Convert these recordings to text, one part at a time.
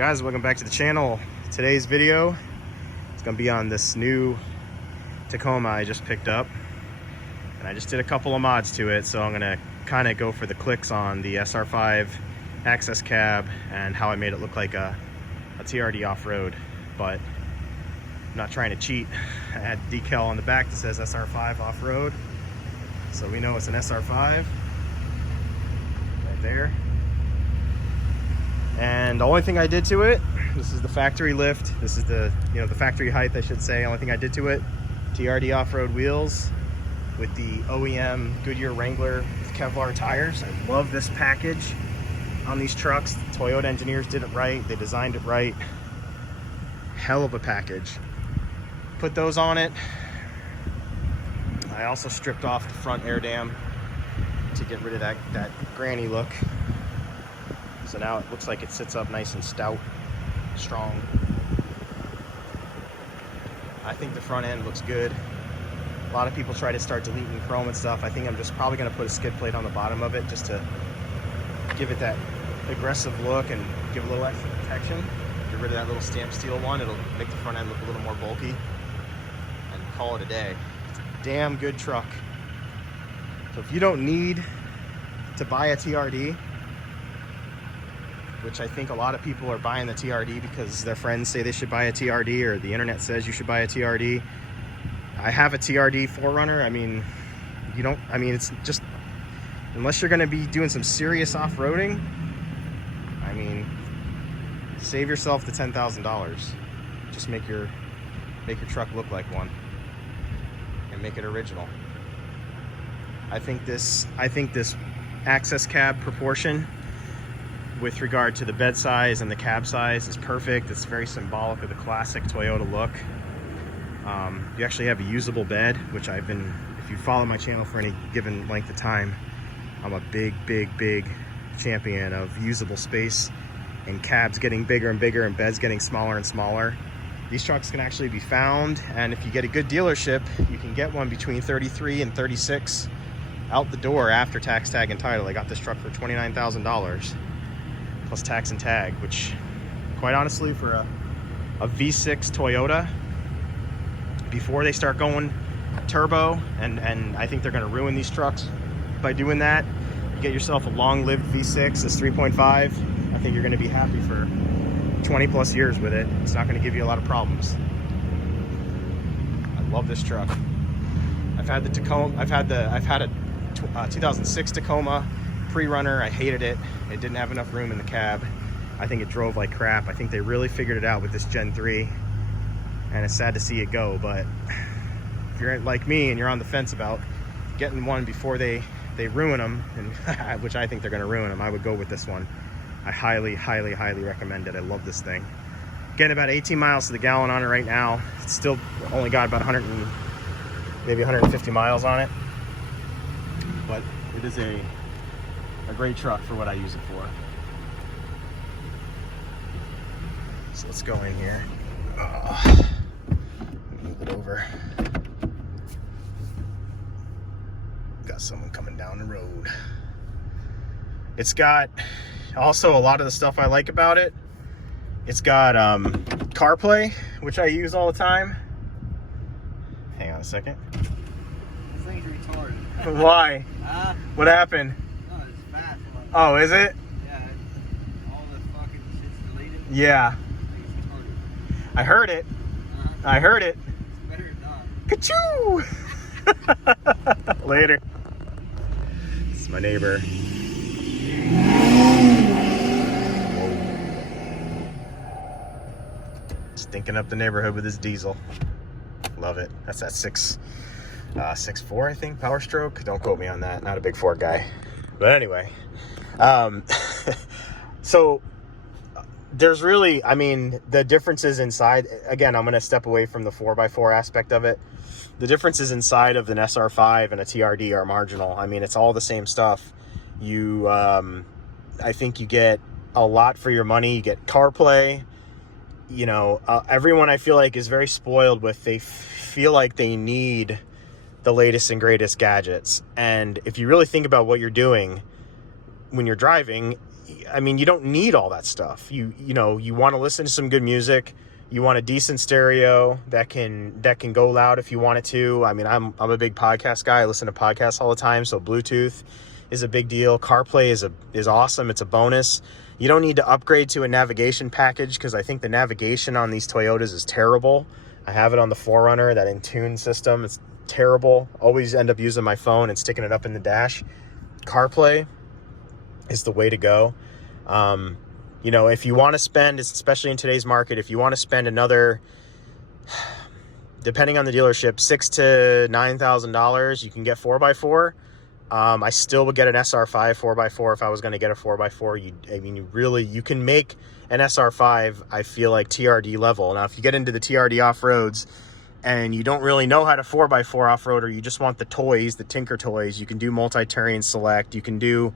Guys, welcome back to the channel. Today's video is going to be on this new Tacoma I just picked up, and I just did a couple of mods to it, so I'm going to kind of go for the clicks on the SR5 access cab and how I made it look like a TRD off-road. But I'm not trying to cheat. I had a decal on the back that says SR5 off-road, so we know it's an SR5 right there. And the only thing I did to it, this is the factory lift, this is the the factory height, I should say. Only thing I did to it, TRD off-road wheels with the OEM Goodyear Wrangler with Kevlar tires. I love this package on these trucks. The Toyota engineers did it right, they designed it right. Hell of a package. Put those on it. I also stripped off the front air dam to get rid of that granny look. So now it looks like it sits up nice and stout, strong. I think the front end looks good. A lot of people try to start deleting chrome and stuff. I think I'm just probably gonna put a skid plate on the bottom of it just to give it that aggressive look and give a little extra protection. Get rid of that little stamped steel one. It'll make the front end look a little more bulky, and call it a day. It's a damn good truck. So if you don't need to buy a TRD, which I think a lot of people are buying the TRD because their friends say they should buy a TRD, or the internet says you should buy a TRD. I have a TRD 4Runner. I mean, it's just, unless you're gonna be doing some serious off-roading, I mean, save yourself the $10,000. Just make your truck look like one and make it original. I think this access cab proportion with regard to the bed size and the cab size is perfect. It's very symbolic of the classic Toyota look. You actually have a usable bed, which if you follow my channel for any given length of time, I'm a big champion of usable space and cabs getting bigger and bigger and beds getting smaller and smaller. These trucks can actually be found, and if you get a good dealership, you can get one between 33 and 36 out the door after tax, tag, and title. I got this truck for $29,000. Plus tax and tag, which quite honestly for a V6 Toyota, before they start going turbo, and I think they're going to ruin these trucks by doing that, you get yourself a long-lived V6 that's 3.5. I think you're going to be happy for 20 plus years with it. It's not going to give you a lot of problems. I love this truck. I've had the Tacoma, I've had a 2006 Tacoma pre-runner. I hated it. It didn't have enough room in the cab. I think it drove like crap. I think they really figured it out with this Gen 3, and it's sad to see it go. But if you're like me and you're on the fence about getting one before they ruin them, and which I think they're going to ruin them, I would go with this one. I highly recommend it. I love this thing. Getting about 18 miles to the gallon on it right now. It's still only got about 150 miles on it, but it is a great truck for what I use it for. So let's go in here. Move it over. Got someone coming down the road. It's got also a lot of the stuff I like about it. It's got CarPlay, which I use all the time. Hang on a second. This thing's retarded. Why? What happened? Oh, is it? Yeah, all the fucking shit's deleted. Yeah. I heard it. I heard it. It's better than not. Ka-choo! Later. This is my neighbor. Whoa. Stinking up the neighborhood with his diesel. Love it. That's that 6.4, I think, power stroke. Don't quote me on that. Not a big Ford guy. But anyway. So there's really, I mean, the differences inside, again, I'm going to step away from the 4x4 aspect of it. The differences inside of an SR5 and a TRD are marginal. I mean, it's all the same stuff. I think you get a lot for your money. You get CarPlay. Everyone I feel like is very spoiled with, they feel like they need the latest and greatest gadgets. And if you really think about what you're doing when you're driving, I mean, you don't need all that stuff. You know, you want to listen to some good music. You want a decent stereo that can go loud if you want it to. I mean, I'm a big podcast guy. I listen to podcasts all the time, so Bluetooth is a big deal. CarPlay is awesome. It's a bonus. You don't need to upgrade to a navigation package because I think the navigation on these Toyotas is terrible. I have it on the 4Runner, that Intune system. It's terrible. Always end up using my phone and sticking it up in the dash. CarPlay is the way to go. You know, if you want to spend, especially in today's market, if you want to spend another, depending on the dealership, $6,000 to $9,000, you can get 4x4. I still would get an SR5 4x4 if I was going to get a 4x4. You can make an SR5, I feel like, TRD level. Now, if you get into the TRD off-roads and you don't really know how to 4x4 off-road, or you just want the toys, the Tinker toys, you can do multi-terrain select. You can do,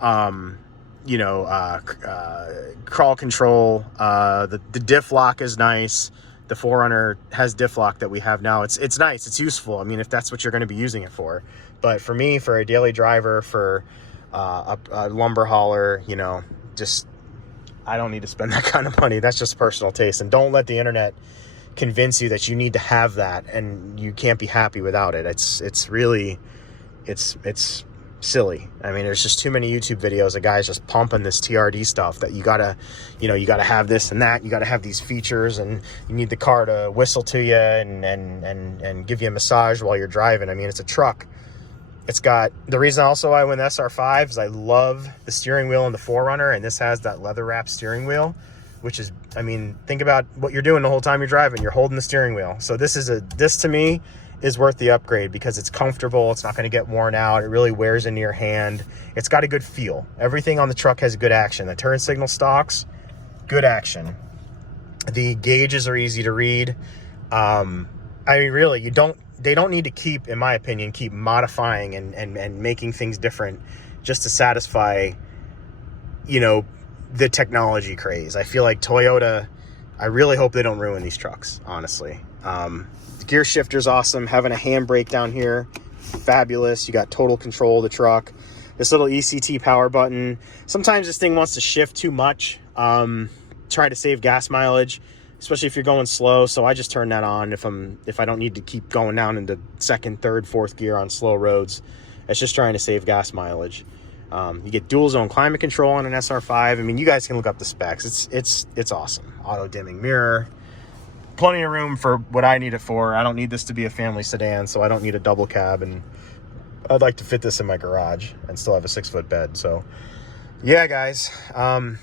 crawl control. The diff lock is nice. The 4Runner has diff lock that we have now. It's nice. It's useful. I mean, if that's what you're going to be using it for. But for me, for a daily driver, for a lumber hauler, you know, just, I don't need to spend that kind of money. That's just personal taste. And don't let the internet convince you that you need to have that and you can't be happy without it. It's really silly. I mean, there's just too many YouTube videos of guys just pumping this TRD stuff that you gotta have this and that. You gotta have these features, and you need the car to whistle to you and give you a massage while you're driving. I mean, it's a truck. It's got, the reason also I went SR5 is I love the steering wheel in the 4Runner, and this has that leather wrap steering wheel, which is, I mean, think about what you're doing the whole time you're driving. You're holding the steering wheel. So this to me is worth the upgrade because it's comfortable. It's not going to get worn out. It really wears into your hand. It's got a good feel. Everything on the truck has good action. The turn signal stalks, good action. The gauges are easy to read. I mean, really, they don't need to keep, in my opinion, keep modifying and making things different just to satisfy, you know, the technology craze. I feel like Toyota, I really hope they don't ruin these trucks, honestly. The gear shifter's awesome. Having a handbrake down here, fabulous. You got total control of the truck. This little ECT power button. Sometimes this thing wants to shift too much. Try to save gas mileage, especially if you're going slow. So I just turn that on if I don't need to keep going down into second, third, fourth gear on slow roads. It's just trying to save gas mileage. You get dual zone climate control on an SR5. I mean, you guys can look up the specs. It's awesome. Auto dimming mirror. Plenty of room for what I need it for. I don't need this to be a family sedan, so I don't need a double cab, and I'd like to fit this in my garage and still have a 6-foot bed. So yeah, guys,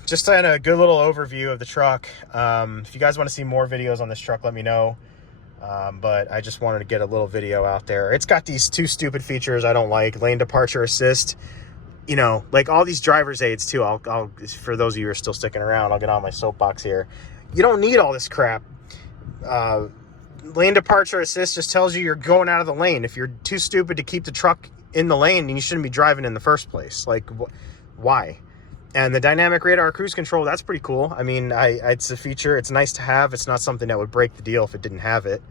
just a good little overview of the truck. If you guys want to see more videos on this truck, let me know. But I just wanted to get a little video out there. It's got these two stupid features I don't like. Lane departure assist, you know, like all these driver's aids too. I'll for those of you who are still sticking around, I'll get on my soapbox here. You don't need all this crap. Lane departure assist just tells you you're going out of the lane. If you're too stupid to keep the truck in the lane, then you shouldn't be driving in the first place. Like, why? And the dynamic radar cruise control, that's pretty cool. I mean, it's a feature. It's nice to have. It's not something that would break the deal if it didn't have it.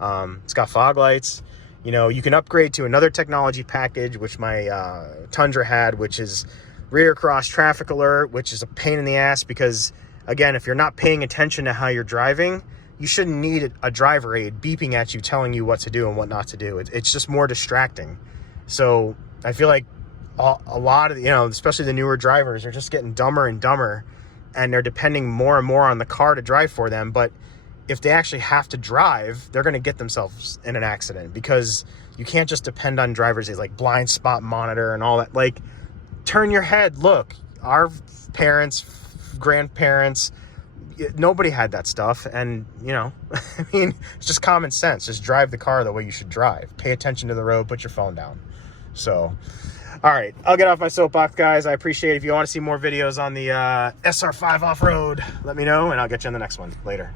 It's got fog lights. You know, you can upgrade to another technology package, which my Tundra had, which is rear cross traffic alert, which is a pain in the ass because, again, if you're not paying attention to how you're driving, you shouldn't need a driver aid beeping at you, telling you what to do and what not to do. It's just more distracting. So I feel like a lot of, you know, especially the newer drivers are just getting dumber and dumber, and they're depending more and more on the car to drive for them. But if they actually have to drive, they're going to get themselves in an accident because you can't just depend on drivers aids like blind spot monitor and all that. Like, turn your head, look. Our parents, grandparents, nobody had that stuff. And, you know, I mean, it's just common sense. Just drive the car the way you should drive. Pay attention to the road, put your phone down. So, all right, I'll get off my soapbox, guys. I appreciate it. If you want to see more videos on the SR5 off-road, let me know, and I'll get you on the next one. Later.